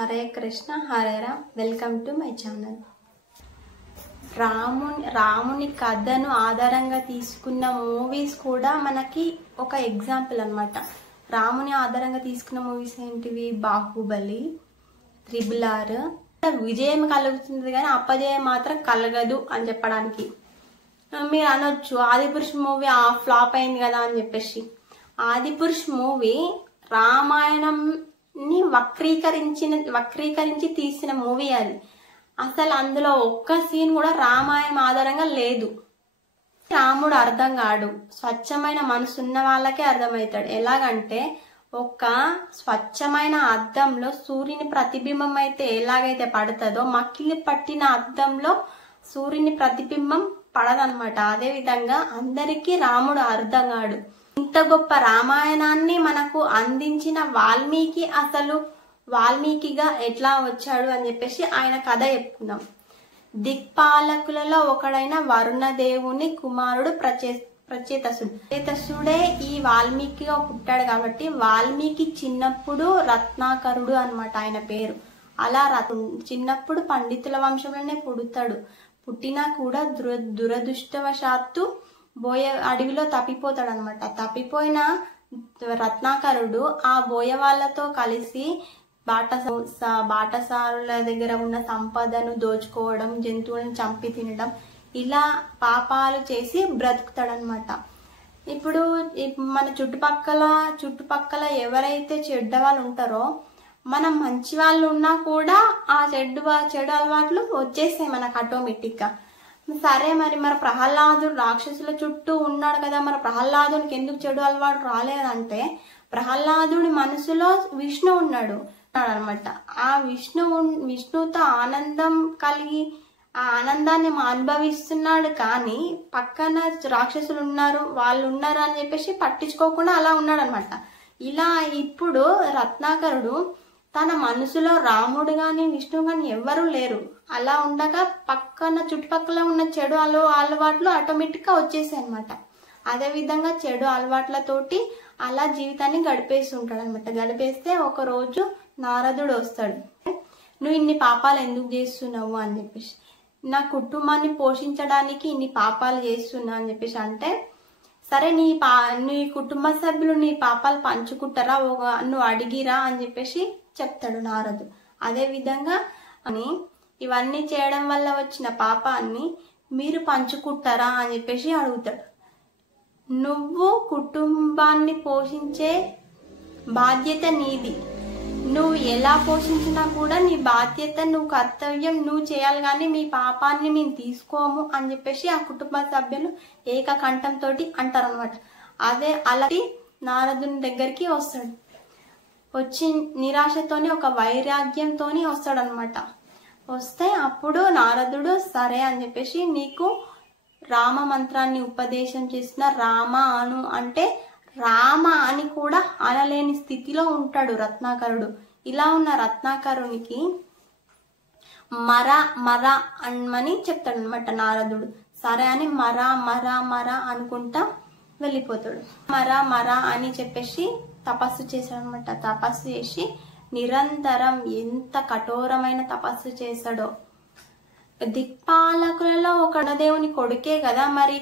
Hare Krishna Hare Ram. Welcome to my channel. రాముని కథను ఆధారంగా తీసుకున్న మూవీస్ కూడా మనకి ఒక ఎగ్జాంపుల్ అన్నమాట. రాముని ఆధారంగా తీసుకున్న మూవీస్ ఏంటివి? Baahubali, triple R. విజయం కలుగుతుంది కానీ అపజయం మాత్రం కలగదు అని చెప్పడానికి. మీరు అనొచ్చు ఆదిపురుష్ మూవీ ఫ్లాప్ అయింది కదా అని చెప్పేసి. ఆదిపురుష్ మూవీ రామాయణంని వక్రీకరించి తీసిన మూవీ అది. అసలు అందులో ఒక్క సీన్ కూడా రామాయణం ఆధారంగా లేదు. రాముడు అర్థం కాడు, స్వచ్ఛమైన మనసు ఉన్న వాళ్ళకే అర్థమవుతాడు. ఎలాగంటే ఒక స్వచ్ఛమైన అద్దంలో సూర్యుని ప్రతిబింబం అయితే ఎలాగైతే పడుతుందో మకిలి పట్టిన అద్దంలో సూర్యుని ప్రతిబింబం పడదనమాట. అదే విధంగా అందరికీ రాముడు అర్థం కాడు. ఇంత గొప్ప రామాయణాన్ని మనకు అందించిన వాల్మీకి అసలు వాల్మీకిగా ఎట్లా వచ్చాడు అని చెప్పేసి ఆయన కథ చెప్పుకుందాం. దిక్పాలకులలో ఒకడైన వరుణదేవుని కుమారుడు ప్రచేతసుడే ఈ వాల్మీకిగా పుట్టాడు. కాబట్టి వాల్మీకి చిన్నప్పుడు రత్నాకరుడు అన్నమాట ఆయన పేరు. అలా చిన్నప్పుడు పండితుల వంశంలోనే పుడతాడు. పుట్టినా కూడా దురదృష్టవశాత్తు అడవిలో తప్పిపోతాడు అనమాట. తప్పిపోయిన రత్నాకరుడు ఆ బోయ వాళ్ళతో కలిసి బాటసారుల దగ్గర ఉన్న సంపదను దోచుకోవడం, జంతువులను చంపి తినడం, ఇలా పాపాలు చేసి బ్రతుకుతాడనమాట. ఇప్పుడు మన చుట్టుపక్కల ఎవరైతే చెడ్డ వాళ్ళు ఉంటారో, మనం మంచి వాళ్ళు ఉన్నా కూడా ఆ చెడు అలవాట్లు వచ్చేస్తాయి మనకు ఆటోమేటిక్ గా. సరే మరి ప్రహ్లాదుడు రాక్షసుల చుట్టూ ఉన్నాడు కదా, మరి ప్రహ్లాదునికి ఎందుకు చెడు అలవాటు రాలేదంటే ప్రహ్లాదుడి మనసులో విష్ణు ఉన్నాడు అనమాట. ఆ విష్ణువుతో ఆనందం కలిగి ఆ ఆనందాన్ని అనుభవిస్తున్నాడు. కానీ పక్కన రాక్షసులు ఉన్నారు, వాళ్ళు ఉన్నారు అని చెప్పేసి పట్టించుకోకుండా అలా ఉన్నాడు అనమాట. ఇలా ఇప్పుడు రత్నాకరుడు తన మనసులో రాముడు గాని విష్ణువు గాని ఎవ్వరూ లేరు. అలా ఉండగా చుట్టుపక్కల ఉన్న చెడు అలవాట్లు ఆటోమేటిక్ గా వచ్చేసాయి అనమాట. అదే విధంగా చెడు అలవాట్లతోటి అలా జీవితాన్ని గడిపేసి ఉంటాడు అనమాట. గడిపేస్తే ఒక రోజు నారదుడు వస్తాడు. నువ్వు ఇన్ని పాపాలు ఎందుకు చేస్తున్నావు అని చెప్పేసి, నా కుటుంబాన్ని పోషించడానికి ఇన్ని పాపాలు చేస్తున్నా అని చెప్పేసి అంటే, సరే నీ కుటుంబ సభ్యులు నీ పాపాలు పంచుకుంటారా, నువ్వు అడిగిరా అని చెప్పేసి చెప్తాడు నారదు. అదే విధంగా అని ఇవన్నీ చేయడం వల్ల వచ్చిన పాపాన్ని మీరు పంచుకుంటారా అని చెప్పేసి అడుగుతాడు. నువ్వు కుటుంబాన్ని పోషించే బాధ్యత నీది. నువ్వు ఎలా పోషించినా కూడా నీ బాధ్యత, నువ్వు కర్తవ్యం నువ్వు చేయాలి, కానీ మీ పాపాన్ని మేము తీసుకోము అని చెప్పేసి ఆ కుటుంబ సభ్యులు ఏకకంఠంతో అంటారనమాట. అదే అలాంటి నారదుని దగ్గరికి వస్తాడు. వచ్చి నిరాశతోని ఒక వైరాగ్యంతోని వస్తాడు అనమాట. వస్తే అప్పుడు నారదుడు సరే అని చెప్పేసి నీకు రామ మంత్రాన్ని ఉపదేశం చేసిన రామ అను అంటే రామ అని కూడా అనలేని స్థితిలో ఉంటాడు రత్నాకరుడు. ఇలా ఉన్న రత్నాకరునికి మర అనమని చెప్తాడు అనమాట నారదుడు. సరే అని మర అనుకుంటా వెళ్ళిపోతాడు. మర అని చెప్పేసి తపస్సు చేశాడు అనమాట. తపస్సు చేసి నిరంతరం ఎంత కఠోరమైన తపస్సు చేశాడో. దిక్పాలకులలో ఒక దేవుని కొడుకే కదా, మరి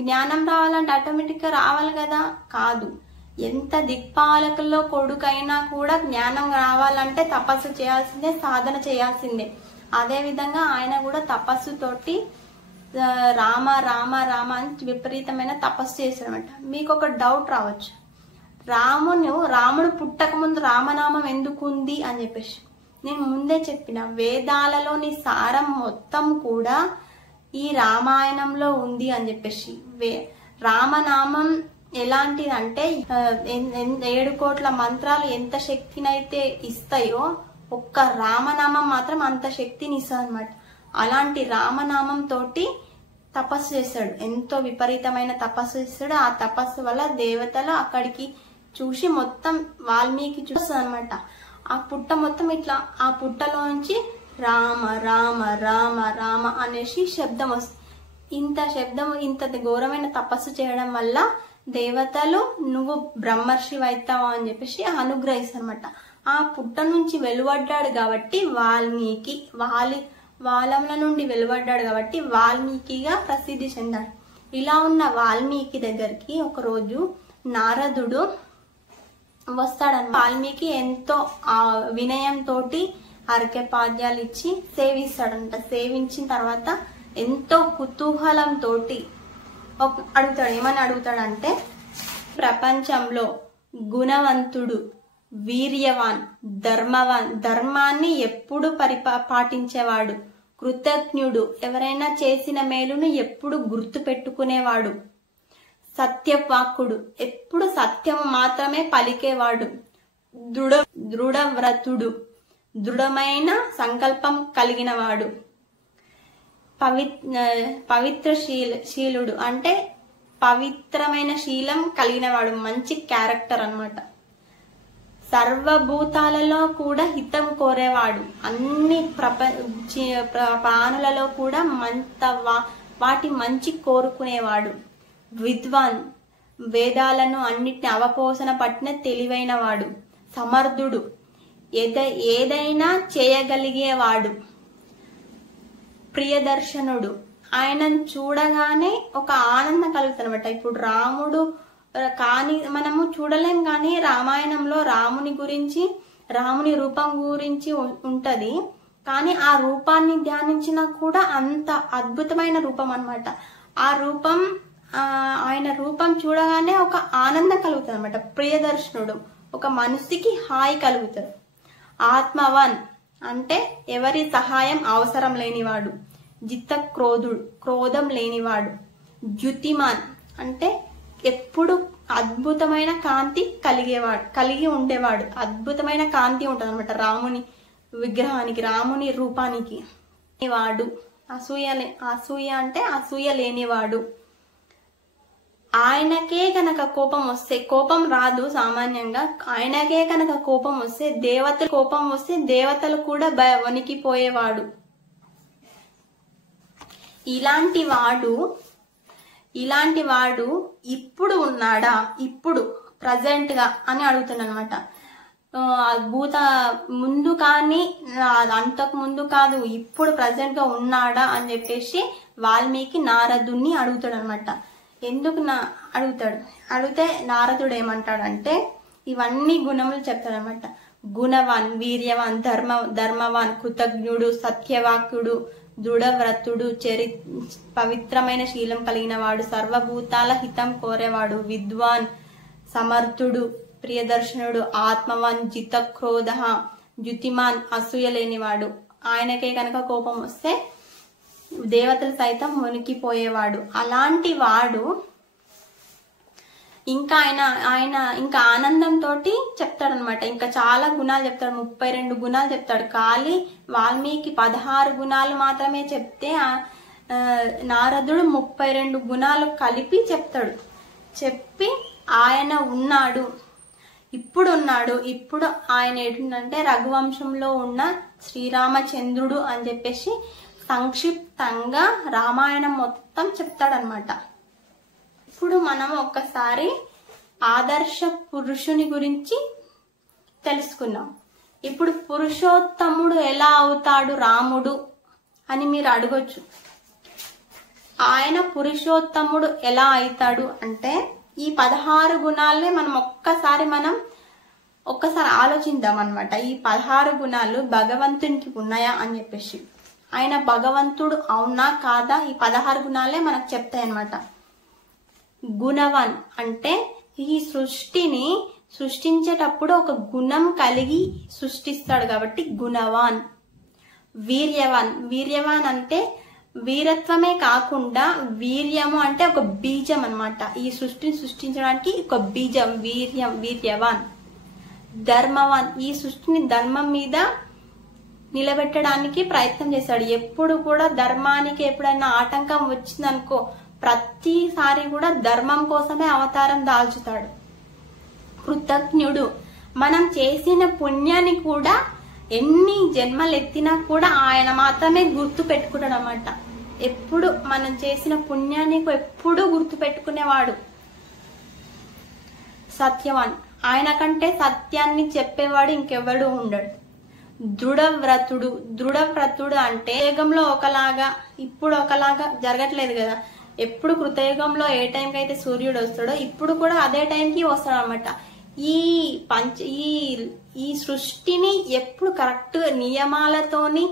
జ్ఞానం రావాలంటే ఆటోమేటిక్ గా రావాలి కదా? కాదు. ఎంత దిక్పాలకుల్లో కొడుకైనా కూడా జ్ఞానం రావాలంటే తపస్సు చేయాల్సిందే, సాధన చేయాల్సిందే. అదే విధంగా ఆయన కూడా తపస్సుతోటి రామ రామ రామ అని విపరీతమైన తపస్సు చేశాడనమాట. మీకు ఒక డౌట్ రావచ్చు, రాముడు పుట్టక ముందు రామనామం ఎందుకు ఉంది అని చెప్పేసి. నేను ముందే చెప్పిన వేదాలలోని సారం మొత్తం కూడా ఈ రామాయణంలో ఉంది అని చెప్పేసి. రామనామం ఎలాంటిదంటే 7 కోట్ల మంత్రాలు ఎంత శక్తినైతే ఇస్తాయో ఒక్క రామనామం మాత్రం అంత శక్తిని ఇస్తుంది అనమాట. అలాంటి రామనామం తోటి తపస్సు చేస్తాడు. ఎంతో విపరీతమైన తపస్సు చేస్తాడు. ఆ తపస్సు వల్ల దేవతలు అక్కడికి చూసి మొత్తం వాల్మీకి చూస్తుంది అనమాట. ఆ పుట్ట మొత్తం ఇట్లా ఆ పుట్టలోంచి రామ రామ రామ రామ అనేసి శబ్దం వస్తుంది. ఇంత ఘోరమైన తపస్సు చేయడం వల్ల దేవతలు నువ్వు బ్రహ్మర్షి అవుతావా అని చెప్పేసి అనుగ్రహిస్తారనమాట. ఆ పుట్ట నుంచి వెలువడ్డాడు కాబట్టి వాల్మీకి, వాలముల నుండి వెలువడ్డాడు కాబట్టి వాల్మీకిగా ప్రసిద్ధి చెందాడు. ఇలా ఉన్న వాల్మీకి దగ్గరికి ఒకరోజు నారదుడు వస్తాడన్న. వాల్మీకి ఎంతో వినయంతో అర్ఘ్యపాద్యాలు ఇచ్చి సేవిస్తాడంట. సేవించిన తర్వాత ఎంతో కుతూహలంతో అడుగుతాడు. ఏమని అడుగుతాడంటే, ప్రపంచంలో గుణవంతుడు, వీర్యవాన్, ధర్మవాన్, ధర్మాన్ని ఎప్పుడు పాటించేవాడు, కృతజ్ఞుడు, ఎవరైనా చేసిన మేలును ఎప్పుడు గుర్తు పెట్టుకునేవాడు, సత్యవాక్కుడు, ఎప్పుడు సత్యము మాత్రమే పలికేవాడు, దృఢవ్రతుడు, దృఢమైన సంకల్పం కలిగినవాడు, పవిత్రశీలుడు అంటే పవిత్రమైన శీలం కలిగినవాడు, మంచి క్యారెక్టర్ అన్నమాట. సర్వభూతాలలో కూడా హితం కోరేవాడు, అన్ని ప్రాణులలో కూడా వాటి మంచి కోరుకునేవాడు, విద్వాన్, వేదాలను అన్నిటిని అవపోసన పట్టిన తెలివైన వాడు, సమర్థుడు, ఏదైనా చేయగలిగేవాడు, ప్రియదర్శనుడు, ఆయనను చూడగానే ఒక ఆనందం కలుగుతుంది అనమాట. ఇప్పుడు రాముడు కానీ మనము చూడలేం, కానీ రామాయణంలో రాముని రూపం గురించి ఉంటది, కానీ ఆ రూపాన్ని ధ్యానించినా కూడా అంత అద్భుతమైన రూపం అన్నమాట. ఆ రూపం ఆయన రూపం చూడగానే ఒక ఆనందం కలుగుతుంది అనమాట. ప్రియదర్శనుడు, ఒక మనిషికి హాయి కలుగుతుంది. ఆత్మవాన్ అంటే ఎవరి సహాయం అవసరం లేనివాడు, క్రోధం లేనివాడు, ద్యుతిమాన్ అంటే ఎప్పుడు అద్భుతమైన కాంతి కలిగి ఉండేవాడు. అద్భుతమైన కాంతి ఉంటుంది అనమాట రాముని విగ్రహానికి, రాముని రూపానికి. వాడు అసూయ అంటే అసూయ లేనివాడు. ఆయనకే కనుక కోపం వస్తే, కోపం రాదు సామాన్యంగా, ఆయనకే కనుక కోపం వస్తే దేవతలు కూడా వణికిపోయేవాడు. ఇలాంటి వాడు ఇప్పుడు ఉన్నాడా, ఇప్పుడు ప్రజెంట్ గా అని అడుగుతున్నా అనమాట. ముందు కానీ అంతకు ముందు కాదు, ఇప్పుడు ప్రజెంట్ గా ఉన్నాడా అని చెప్పేసి వాల్మీకి నారదుణ్ణి అడుగుతాడు అనమాట. ఎందుకు అడిగితే నారదుడు ఏమంటాడంటే, ఇవన్నీ గుణములు చెప్తాడనమాట. గుణవాన్, వీర్యవాన్, ధర్మవాన్, కృతజ్ఞుడు, సత్యవాక్యుడు, దృఢవ్రతుడు, పవిత్రమైన శీలం కలిగిన వాడు, సర్వభూతాల హితం కోరేవాడు, విద్వాన్, సమర్థుడు, ప్రియదర్శనుడు, ఆత్మవాన్, జితక్రోధ, ద్యుతిమాన్, అసూయ లేనివాడు. ఆయనకే కనుక కోపం వస్తే దేవతలు సైతం వణికిపోయేవాడు. అలాంటి వాడు ఇంకా ఇంకా ఆనందంతో చెప్తాడనమాట. ఇంకా చాలా గుణాలు చెప్తాడు, 32 గుణాలు చెప్తాడు. ఖాళీ వాల్మీకి 16 గుణాలు మాత్రమే చెప్తే నారదుడు 32 గుణాలు కలిపి చెప్తాడు. చెప్పి ఆయన ఉన్నాడు, ఇప్పుడు ఆయన ఏంటంటే రఘువంశంలో ఉన్న శ్రీరామచంద్రుడు అని చెప్పేసి సంక్షిప్తంగా రామాయణం మొత్తం చెప్తాడనమాట. ఇప్పుడు మనం ఒక్కసారి ఆదర్శ పురుషుని గురించి తెలుసుకున్నాం. ఇప్పుడు పురుషోత్తముడు ఎలా అవుతాడు రాముడు అని మీరు అడగొచ్చు. ఆయన పురుషోత్తముడు ఎలా అవుతాడు అంటే, ఈ 16 గుణాలే మనం ఒక్కసారి ఆలోచిద్దాం అనమాట. ఈ 16 గుణాలు భగవంతునికి ఉన్నాయా అని చెప్పేసి, ఆయన భగవంతుడు అవునా కాదా, ఈ 16 గుణాలే మనకు చెప్తాయి అనమాట. గుణవాన్ అంటే ఈ సృష్టిని సృష్టించేటప్పుడు ఒక గుణం కలిగి సృష్టిస్తాడు కాబట్టి గుణవాన్. వీర్యవాన్ అంటే వీరత్వమే కాకుండా వీర్యము అంటే ఒక బీజం అన్నమాట. ఈ సృష్టిని సృష్టించడానికి ఒక బీజం, వీర్యవాన్. ధర్మవాన్ ఈ సృష్టిని ధర్మం మీద నిలబెట్టడానికి ప్రయత్నం చేశాడు. ఎప్పుడు కూడా ధర్మానికి ఎప్పుడైనా ఆటంకం వచ్చిందనుకో ప్రతిసారి కూడా ధర్మం కోసమే అవతారం దాల్చుతాడు. కృతజ్ఞుడు మనం చేసిన పుణ్యాన్ని కూడా ఎన్ని జన్మలు ఎత్తినా కూడా ఆయన మాత్రమే గుర్తు పెట్టుకుంటాడు అన్నమాట. ఎప్పుడు మనం చేసిన పుణ్యాన్ని ఎప్పుడు గుర్తు పెట్టుకునేవాడు. సత్యవాన్ ఆయన కంటే సత్యాన్ని చెప్పేవాడు ఇంకెవడు ఉండడు. దృఢవ్రతుడు అంటే యుగంలో ఒకలాగా ఇప్పుడు ఒకలాగా జరగట్లేదు కదా. ఎప్పుడు కృతయుగంలో ఏ టైంకి అయితే సూర్యుడు వస్తాడో ఇప్పుడు కూడా అదే టైంకి వస్తాడు అనమాట. ఈ సృష్టిని ఎప్పుడు కరెక్ట్ నియమాలతోని,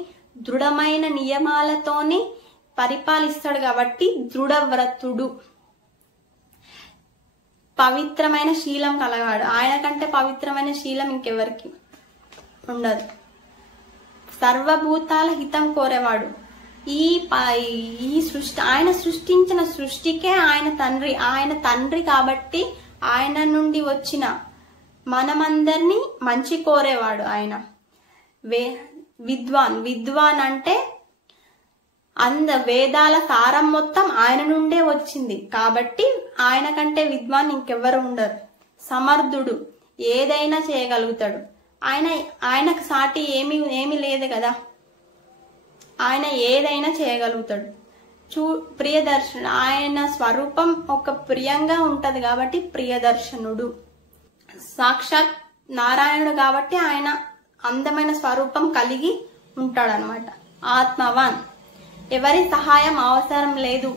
దృఢమైన నియమాలతోని పరిపాలిస్తాడు కాబట్టి దృఢవ్రతుడు. పవిత్రమైన శీలం కలగాడు. ఆయన కంటే పవిత్రమైన శీలం ఇంకెవరికి ఉండదు. సర్వభూతాల హితం కోరేవాడు. ఈ సృష్టి ఆయన సృష్టించిన సృష్టికే ఆయన తండ్రి కాబట్టి ఆయన నుండి వచ్చిన మనమందరినీ మంచి కోరేవాడు ఆయన. విద్వాన్ అంటే వేదాల సారం మొత్తం ఆయన నుండే వచ్చింది కాబట్టి ఆయన కంటే విద్వాన్ ఇంకెవ్వరు ఉండరు. సమర్థుడు, ఏదైనా చేయగలుగుతాడు. ఆయనకు సాటి ఏమీ లేదు కదా. ఆయన ఏదైనా చేయగలుగుతాడు. ప్రియదర్శనుడు, ఆయన స్వరూపం ఒక ప్రియంగా ఉంటది కాబట్టి ప్రియదర్శనుడు. సాక్షాత్ నారాయణుడు కాబట్టి ఆయన అందమైన స్వరూపం కలిగి ఉంటాడనమాట. ఆత్మవాన్, ఎవరి సహాయం అవసరం లేదు.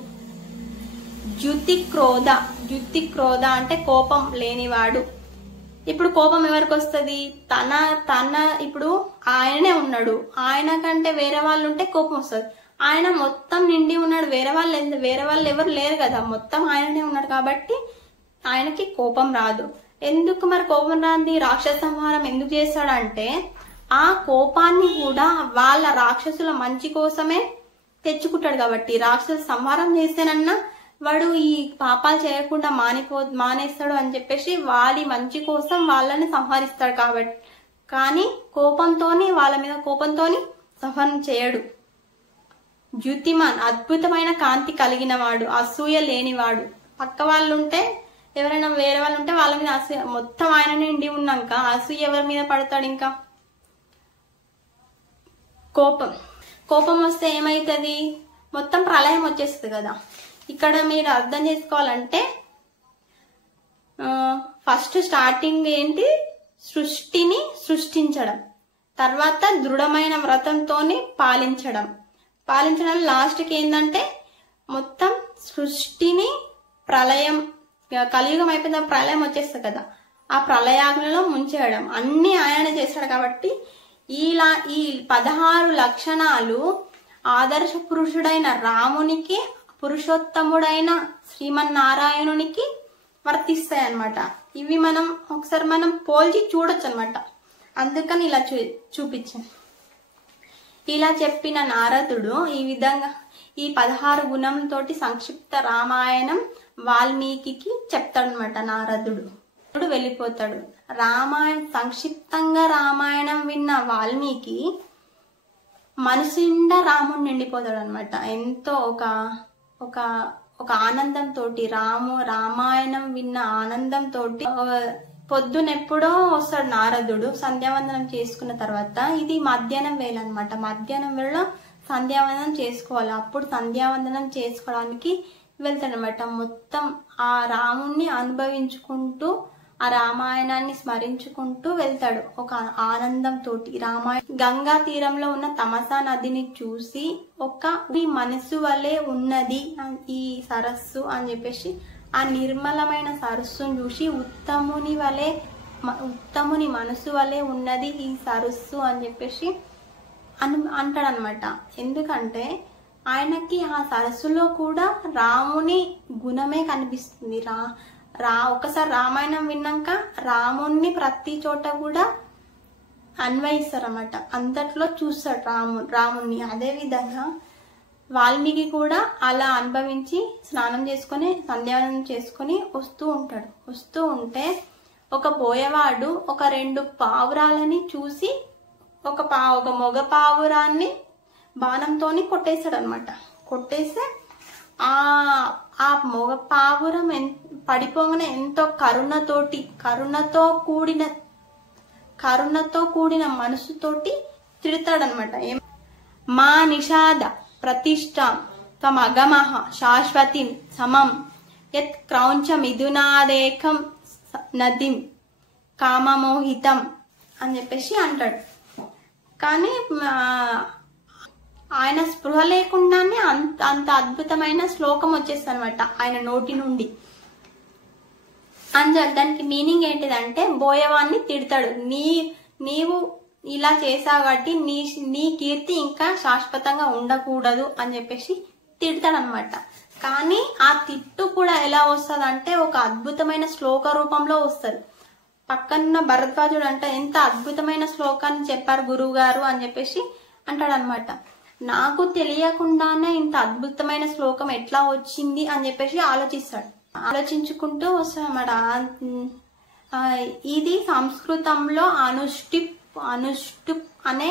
ద్యుతి క్రోధ అంటే కోపం లేనివాడు. ఇప్పుడు కోపం ఎవరికి వస్తుంది? తన ఇప్పుడు ఆయననే ఉన్నాడు. ఆయన కంటే వేరే వాళ్ళు ఉంటే కోపం వస్తుంది. ఆయన మొత్తం నిండి ఉన్నాడు. వేరే వాళ్ళు ఎవరు లేరు కదా. మొత్తం ఆయననే ఉన్నాడు కాబట్టి ఆయనకి కోపం రాదు. ఎందుకు మరి కోపం రాంది? రాక్షస సంహారం ఎందుకు చేస్తాడంటే ఆ కోపాన్ని కూడా వాళ్ళ రాక్షసుల మంచి కోసమే తెచ్చుకుంటాడు కాబట్టి. రాక్షస సంహారం చేస్తేనన్నా వాడు ఈ పాపాలు చేయకుండా మానేస్తాడు అని చెప్పేసి వాళ్ళ మంచి కోసం వాళ్ళని సంహరిస్తాడు కాబట్టి. కానీ వాళ్ళ మీద కోపంతోని సంహారం చేయడు. ద్యుతిమాన్, అద్భుతమైన కాంతి కలిగిన వాడు, అసూయ లేనివాడు. పక్క వాళ్ళు ఉంటే, ఎవరైనా వేరే వాళ్ళు ఉంటే వాళ్ళ మీద అసూయ, మొత్తం ఆయన నిండి ఉన్నాక అసూయ ఎవరి మీద పడతాడు? ఇంకా కోపం వస్తే ఏమైతుంది? మొత్తం ప్రళయం వచ్చేస్తుంది కదా. ఇక్కడ మీరు అర్థం చేసుకోవాలంటే ఫస్ట్ స్టార్టింగ్ ఏంటి? సృష్టిని సృష్టించడం, తర్వాత దృఢమైన వ్రతంతోని పాలించడం, లాస్ట్కి ఏంటంటే మొత్తం సృష్టిని ప్రళయం, కలియుగం అయిపోయిన ప్రళయం వచ్చేస్తుంది కదా, ఆ ప్రళయాగ్నిలో ముంచేయడం అన్ని ఆయన చేస్తాడు కాబట్టి ఈ 16 లక్షణాలు ఆదర్శ పురుషుడైన రామునికి, పురుషోత్తముడైన శ్రీమన్నారాయణునికి వర్తిస్తాయి అన్నమాట. ఇవి ఒకసారి మనం పోల్చి చూడొచ్చు అనమాట. అందుకని ఇలా చూపించాను. ఇలా చెప్పిన నారదుడు ఈ విధంగా ఈ 16 గుణంతోటి సంక్షిప్త రామాయణం వాల్మీకి చెప్తాడనమాట. నారదుడు వెళ్ళిపోతాడు. సంక్షిప్తంగా రామాయణం విన్న వాల్మీకి మనసు నిండా రాముడు నిండిపోతాడు అనమాట. ఎంతో ఒక ఆనందంతో రామాయణం విన్న ఆనందంతో పొద్దునెప్పుడో వస్తాడు నారదుడు సంధ్యావందనం చేసుకున్న తర్వాత. ఇది మధ్యాహ్నం వేళ అనమాట. మధ్యాహ్నం వేళ సంధ్యావందనం చేసుకోవాలి. అప్పుడు సంధ్యావందనం చేసుకోవడానికి వెళ్తాడనమాట. మొత్తం ఆ రాముణ్ణి అనుభవించుకుంటూ ఆ రామాయణాన్ని స్మరించుకుంటూ వెళ్తాడు ఒక ఆనందంతో. గంగా తీరంలో ఉన్న తమసా నదిని చూసి ఈ మనసు వలె ఉన్నది ఈ సరస్సు అని చెప్పేసి ఆ నిర్మలమైన సరస్సును చూసి ఉత్తముని మనసు వలె ఉన్నది ఈ సరస్సు అని చెప్పేసి అంటాడనమాట. ఎందుకంటే ఆయనకి ఆ సరస్సులో కూడా రాముని గుణమే కనిపిస్తుంది. ఒకసారి రామాయణం విన్నాక రాముణ్ణి ప్రతి చోట కూడా అన్వయిస్తారన్నమాట. అంతట్లో చూస్తాడు రాముణ్ణి. అదే విధంగా వాల్మీకి కూడా అలా అనుభవించి స్నానం చేసుకొని సంధ్యావందనం చేసుకొని వస్తూ ఉంటే ఒక బోయవాడు ఒక 2 పావురాలని చూసి ఒక మగ పావురాన్ని బాణంతోని కొట్టేశాడు అనమాట. కొట్టేస్తే ఆ మగ పావురం పడిపోగానే ఎంతో కరుణతో కూడిన మనసుతోటి తిడతాడనమాట. మా నిషాద ప్రతిష్ట తమగమః శాశ్వతిం సమం యత్ క్రౌంచ మిథునాదేకం నదిం కామమోహితం అని చెప్పేసి అంటాడు. కానీ ఆయన స్పృహ లేకుండానే అంత అద్భుతమైన శ్లోకం వచ్చేస్తుంది అనమాట ఆయన నోటి నుండి. దానికి మీనింగ్ ఏంటిదంటే బోయవాన్ని తిడతాడు, నీవు ఇలా చేసావు కాబట్టి నీ కీర్తి ఇంకా శాశ్వతంగా ఉండకూడదు అని చెప్పేసి తిడతాడు అనమాట. కానీ ఆ తిట్టు కూడా ఎలా వస్తుంది అంటే ఒక అద్భుతమైన శ్లోక రూపంలో వస్తుంది. పక్కన భరద్వాజుడు అంటే ఎంత అద్భుతమైన శ్లోకాన్ని చెప్పారు గురువు గారు అని చెప్పేసి అంటాడు అనమాట. నాకు తెలియకుండానే ఇంత అద్భుతమైన శ్లోకం ఎట్లా వచ్చింది అని చెప్పేసి ఆలోచించుకుంటూ వస్తాడన్నమాట. ఇది సంస్కృతంలో అనుష్టుప్ అనే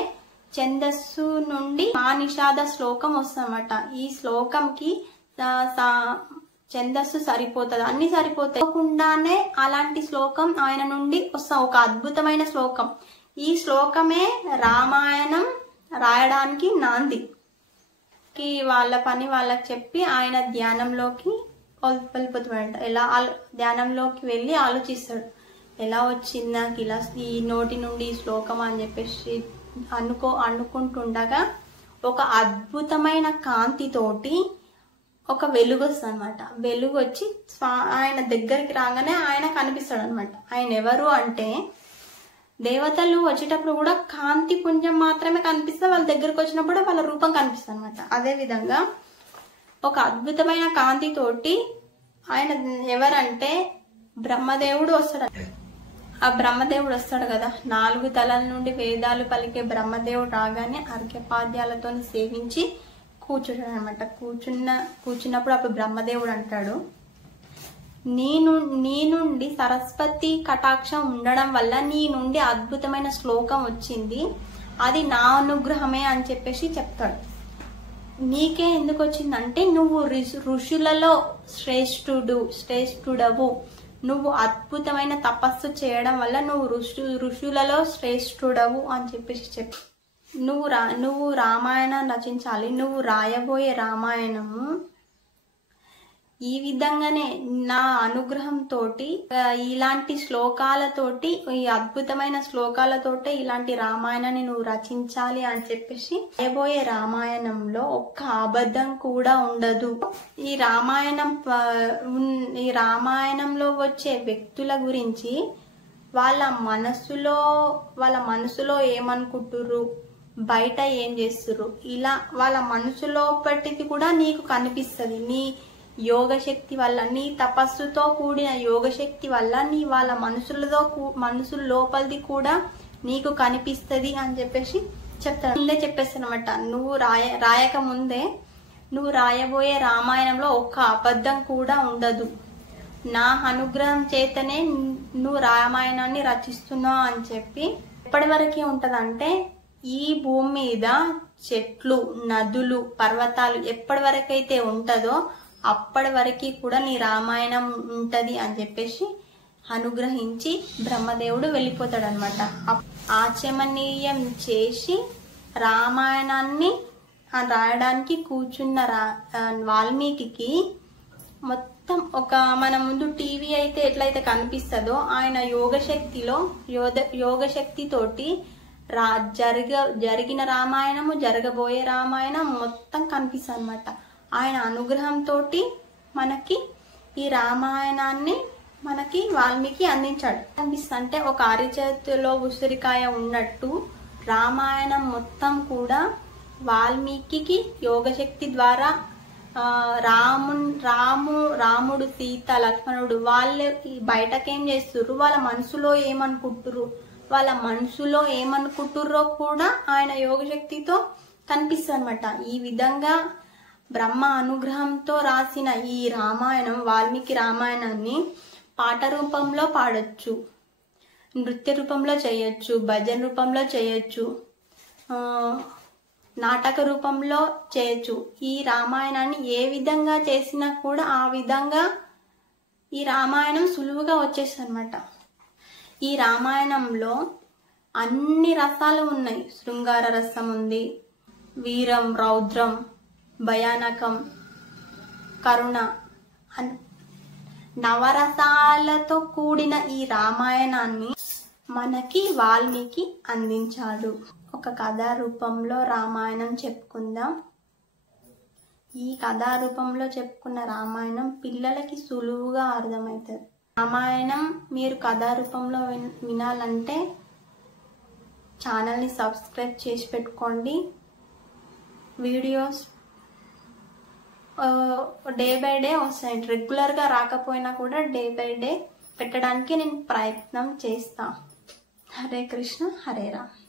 ఛందస్సు నుండి నిషాద శ్లోకం వస్తుందన్నమాట. ఈ శ్లోకంకి ఛందస్సు సరిపోతుంది, అన్ని సరిపోతాయి. అలాంటి శ్లోకం ఆయన నుండి వస్తా ఒక అద్భుతమైన శ్లోకం. ఈ శ్లోకమే రామాయణం రాయడానికి నాంది. వాళ్ళ పని వాళ్ళకి చెప్పి ఆయన ధ్యానంలోకి వెళ్ళిపోతాడు. ఎలా ధ్యానంలోకి వెళ్ళి ఆలోచిస్తాడు, ఎలా వచ్చింది నాకు ఇలా ఈ నోటి నుండి ఈ శ్లోకం అని చెప్పేసి అనుకుంటుండగా ఒక అద్భుతమైన కాంతితోటి ఒక వెలుగు వస్తుంది అనమాట. వెలుగు వచ్చి ఆయన దగ్గరికి రాగానే ఆయన కనిపిస్తాడు అనమాట. ఆయన ఎవరు అంటే దేవతలు వచ్చేటప్పుడు కూడా కాంతి పుంజం మాత్రమే కనిపిస్తే వాళ్ళ దగ్గరకు వచ్చినప్పుడు వాళ్ళ రూపం కనిపిస్తుంది అనమాట. అదే విధంగా ఒక అద్భుతమైన కాంతితోటి ఆయన ఎవరంటే బ్రహ్మదేవుడు వస్తాడు. ఆ బ్రహ్మదేవుడు వస్తాడు కదా, 4 తలల నుండి వేదాలు పలికే బ్రహ్మదేవుడు రాగానే అర్ఘ్యపాద్యాలతో సేవించి కూర్చుంటాడు అనమాట. కూర్చున్నప్పుడు అప్పుడు బ్రహ్మదేవుడు అంటాడు, నీ నుండి సరస్వతి కటాక్షం ఉండడం వల్ల నీ నుండి అద్భుతమైన శ్లోకం వచ్చింది, అది నా అనుగ్రహమే అని చెప్పేసి చెప్తాడు. నీకే ఎందుకు వచ్చిందంటే నువ్వు ఋషులలో శ్రేష్ఠుడవు, నువ్వు అద్భుతమైన తపస్సు చేయడం వల్ల నువ్వు ఋషులలో శ్రేష్ఠుడవు అని చెప్పేసి నువ్వు రామాయణం రచించాలి. నువ్వు రాయబోయే రామాయణము ఈ విధంగానే నా అనుగ్రహంతో ఇలాంటి శ్లోకాలతోటి, ఈ అద్భుతమైన శ్లోకాలతోటి ఇలాంటి రామాయణాన్ని నువ్వు రచించాలి అని చెప్పేసి రాయబోయే రామాయణంలో ఒక్క అబద్ధం కూడా ఉండదు. ఈ రామాయణంలో వచ్చే వ్యక్తుల గురించి వాళ్ళ మనసులో ఏమనుకుంటుర్రు, బయట ఏం చేస్తుర్రు, ఇలా వాళ్ళ మనసులోపటిది కూడా నీకు కనిపిస్తుంది. నీ యోగశక్తి వల్ల, నీ తపస్సుతో కూడిన యోగశక్తి వల్ల వాళ్ళ మనసుల లోపలిది కూడా నీకు కనిపిస్తుంది అని చెప్పేసి చెప్తాను. ముందే చెప్పేస్తాను అనమాట. నువ్వు రాయక ముందే నువ్వు రాయబోయే రామాయణంలో ఒక్క అబద్ధం కూడా ఉండదు, నా అనుగ్రహం చేతనే నువ్వు రామాయణాన్ని రచిస్తున్నావు అని చెప్పి. ఎప్పటి వరకే ఉంటదంటే ఈ భూమి మీద చెట్లు, నదులు, పర్వతాలు ఎప్పటి వరకైతే ఉంటదో అప్పటి వరకు కూడా నీ రామాయణం ఉంటది అని చెప్పేసి అనుగ్రహించి బ్రహ్మదేవుడు వెళ్ళిపోతాడు అనమాట. ఆచమనీయం చేసి రామాయణాన్ని రాయడానికి కూర్చున్న వాల్మీకి మొత్తం ఒక మన ముందు టీవీ అయితే ఎట్లయితే కనిపిస్తుందో ఆయన యోగశక్తితోటి జరిగిన రామాయణము, జరగబోయే రామాయణం మొత్తం కనిపిస్తుంది అనమాట. ఆయన అనుగ్రహంతో మనకి ఈ రామాయణాన్ని మనకి వాల్మీకి అందించాడు. అంటే ఒక అరిచేతిలో ఉసిరికాయ ఉన్నట్టు రామాయణం మొత్తం కూడా వాల్మీకి యోగశక్తి ద్వారా రాముడు, సీత, లక్ష్మణుడు వాళ్ళు బయటకేం చేస్తుర్రు, వాళ్ళ మనసులో ఏమనుకుంటుర్రో కూడా ఆయన యోగశక్తితో కనిపిస్తుంది అనమాట. ఈ విధంగా బ్రహ్మ అనుగ్రహంతో రాసిన ఈ రామాయణం, వాల్మీకి రామాయణాన్ని పాట రూపంలో పాడొచ్చు, నృత్య రూపంలో చేయొచ్చు, భజన రూపంలో చేయొచ్చు, నాటక రూపంలో చేయొచ్చు. ఈ రామాయణాన్ని ఏ విధంగా చేసినా కూడా ఆ విధంగా ఈ రామాయణం సులువుగా వచ్చేస్తుంది అనమాట. ఈ రామాయణంలో అన్ని రసాలు ఉన్నాయి. శృంగార రసం ఉంది, వీరం, రౌద్రం, భయానకం, కరుణ, నవరసాలతో కూడిన ఈ రామాయణాన్ని మనకి వాల్మీకి అందించాడు. ఒక కథా రూపంలో రామాయణం చెప్పుకుందాం. ఈ కథా రూపంలో చెప్పుకున్న రామాయణం పిల్లలకి సులువుగా అర్థమవుతుంది. రామాయణం మీరు కథా రూపంలో వినాలంటే ఛానల్ని సబ్స్క్రైబ్ చేసి పెట్టుకోండి. వీడియోస్ డే బై డే వస్తాయి. రెగ్యులర్గా రాకపోయినా కూడా డే బై డే పెట్టడానికి నేను ప్రయత్నం చేస్తాను. హరే కృష్ణ, హరే రామ్.